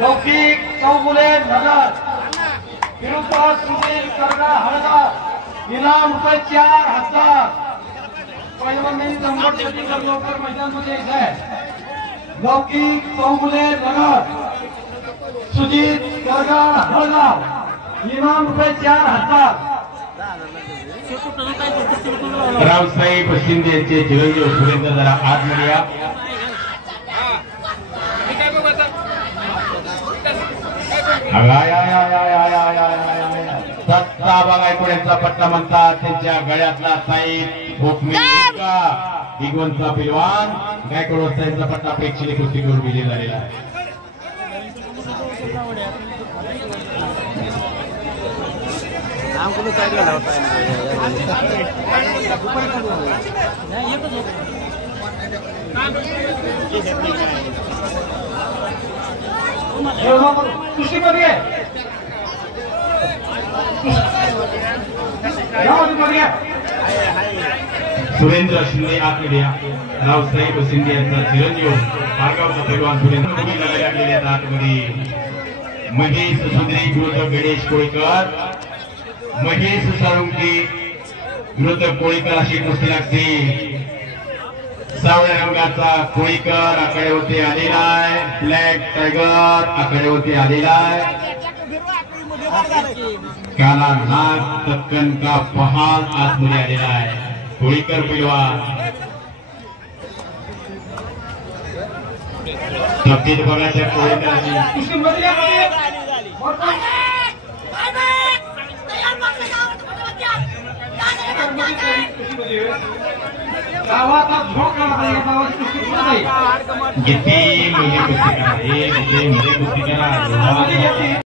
लौकिक चौगुले नगर विरुद्ध सुनील करगा हळगाव इनाम रुपये 4000 पैलवानांनी संघटनेतील लवकर मैदानामध्ये यायचं आहे। लौकिक चौगुले नगर सुजीत करगा हळगाव इनाम रुपये 4000 रावसाहेब शिंदे यांचे चिरंजीव सुरेंद्र जरा आतमध्ये या। दत्ता बागायकोड्यांचा पट्टा म्हणतात त्यांच्या गळ्यातला साईब दिगवंतचा पैलवान गायकवाड साहेबचा पट्टा प्रेक्षणीय कुस्ती करून विजय झालेला आहे। सुरेंद्र शिंदे आतमध्ये रावसाहेब शिंदे यांचा चिरंजीव मार्गावचा पैलवान सुरेंद्र लागलेल्या आतमध्ये महेश सुंदरे विरुद्ध गणेश कोळीकर महेश साळुंके विरुद्ध कोळीकर अशी कुस्ती लागते। सावळ्या रंगाचा कोळीकर आकड्यावरती आलेला आहे। ब्लॅक टायगर आकड्यावरती आलेला आहे। काला नाग दक्कन का पहाड आतमध्ये आलेला आहे। कोळीकर पैलवान तब्येत बघायच्या कोळीकरांची गावाचा झोक किती म्हणजे कुस्ती करा, हे म्हणजे कुस्ती करा।